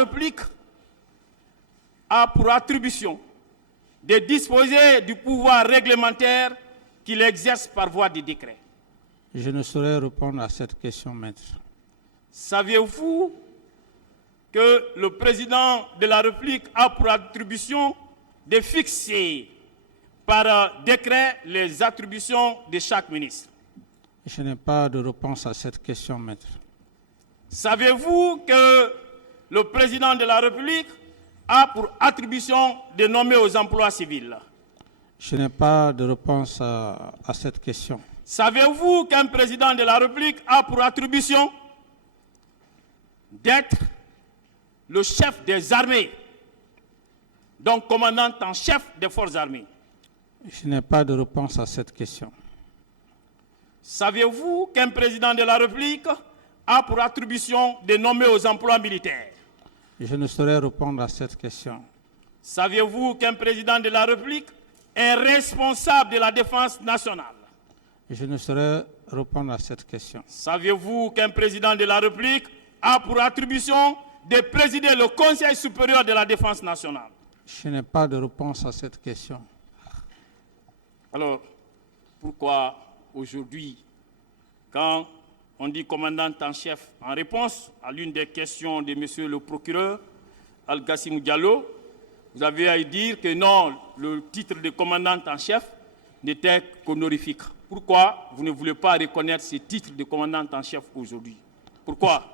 République a pour attribution de disposer du pouvoir réglementaire qu'il exerce par voie de décret. Je ne saurais répondre à cette question, maître. Saviez-vous que le président de la République a pour attribution de fixer par décret les attributions de chaque ministre? Je n'ai pas de réponse à cette question, maître. Savez-vous que le président de la République a pour attribution de nommer aux emplois civils? Je n'ai pas de réponse à cette question. Savez-vous qu'un président de la République a pour attribution d'être le chef des armées, donc commandant en chef des forces armées? Je n'ai pas de réponse à cette question. Savez-vous qu'un président de la République a pour attribution de nommer aux emplois militaires? Je ne saurais répondre à cette question. Savez-vous qu'un président de la République est responsable de la défense nationale? Je ne saurais répondre à cette question. Savez-vous qu'un président de la République a pour attribution de présider le Conseil supérieur de la défense nationale? Je n'ai pas de réponse à cette question. Alors, pourquoi aujourd'hui, quand on dit commandant en chef, en réponse à l'une des questions de monsieur le procureur Al-Gassim Diallo, vous avez à dire que non, le titre de commandant en chef n'était qu'honorifique. Pourquoi vous ne voulez pas reconnaître ce titre de commandant en chef aujourd'hui? Pourquoi?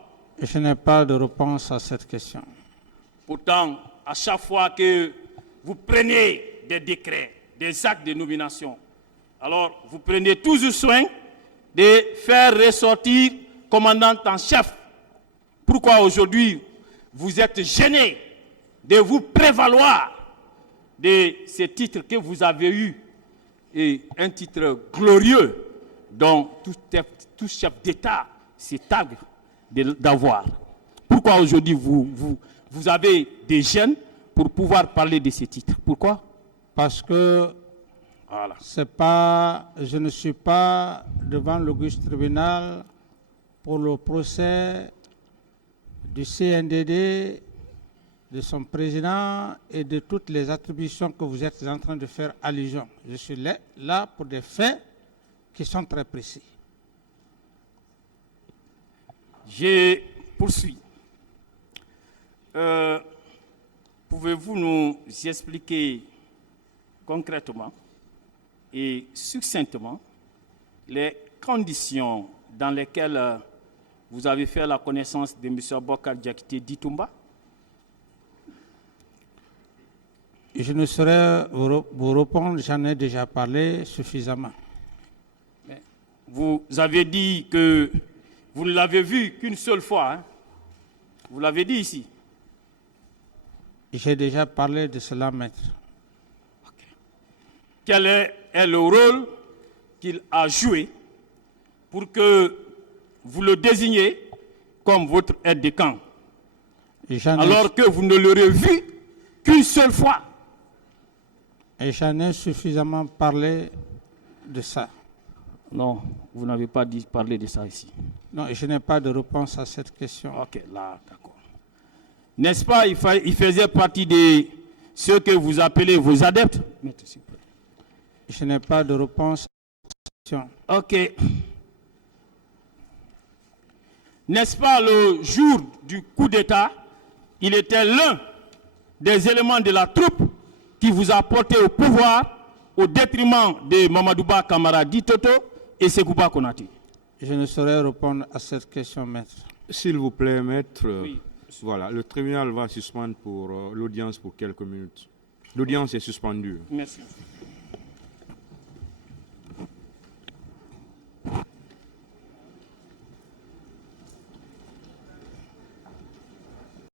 Je n'ai pas de réponse à cette question. Pourtant, à chaque fois que vous prenez des décrets, des actes de nomination, alors vous prenez toujours soin de faire ressortir commandant en chef. Pourquoi aujourd'hui vous êtes gêné de vous prévaloir de ces titres que vous avez eus, et un titre glorieux dont tout chef d'État s'est targue d'avoir? Pourquoi aujourd'hui vous avez des gênes pour pouvoir parler de ces titres? Pourquoi? Parce que voilà. Je ne suis pas devant l'auguste tribunal pour le procès du CNDD, de son président et de toutes les attributions que vous êtes en train de faire allusion. Je suis là pour des faits qui sont très précis. Je poursuis. Pouvez-vous nous expliquer concrètement et succinctement les conditions dans lesquelles vous avez fait la connaissance de M. Bokar Diakité Ditumba? Je ne saurais vous répondre, j'en ai déjà parlé suffisamment. Mais vous avez dit que vous ne l'avez vu qu'une seule fois. Hein? Vous l'avez dit ici. J'ai déjà parlé de cela, maître. Okay. Quel est le rôle qu'il a joué pour que vous le désigniez comme votre aide de camp, alors que vous ne l'aurez vu qu'une seule fois? Et j'en ai suffisamment parlé de ça. Non, vous n'avez pas parlé de ça ici. Non, je n'ai pas de réponse à cette question. Ok, là, d'accord. N'est-ce pas, il faisait partie de ceux que vous appelez vos adeptes? Je n'ai pas de réponse à cette question. Ok. N'est-ce pas, le jour du coup d'État, il était l'un des éléments de la troupe qui vous a porté au pouvoir au détriment de Mamadouba Kamara Ditoto et Sekouba Konati? Je ne saurais répondre à cette question, maître. S'il vous plaît, maître, oui. Voilà, le tribunal va suspendre pour l'audience pour quelques minutes. L'audience est suspendue. Merci.